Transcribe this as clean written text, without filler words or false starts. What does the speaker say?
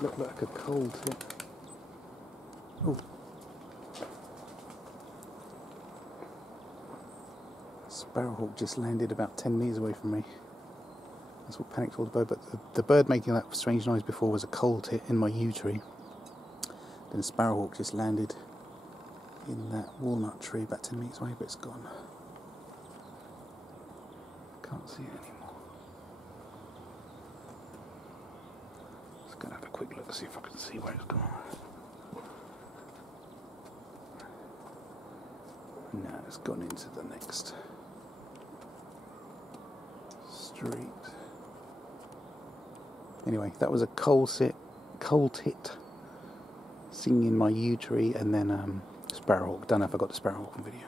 That looked like a coal tit. Oh. Sparrowhawk just landed about 10 metres away from me. That's what panicked all the bird, but the bird making that strange noise before was a coal tit in my yew tree. Then a sparrowhawk just landed in that walnut tree about 10 metres away, but it's gone. Can't see it anymore. Just going to have a quick look to see if I can see where it's gone. No, it's gone into the next street. Anyway, that was a coal tit singing in my yew tree, and then sparrowhawk. Don't know if I got the sparrowhawk on video.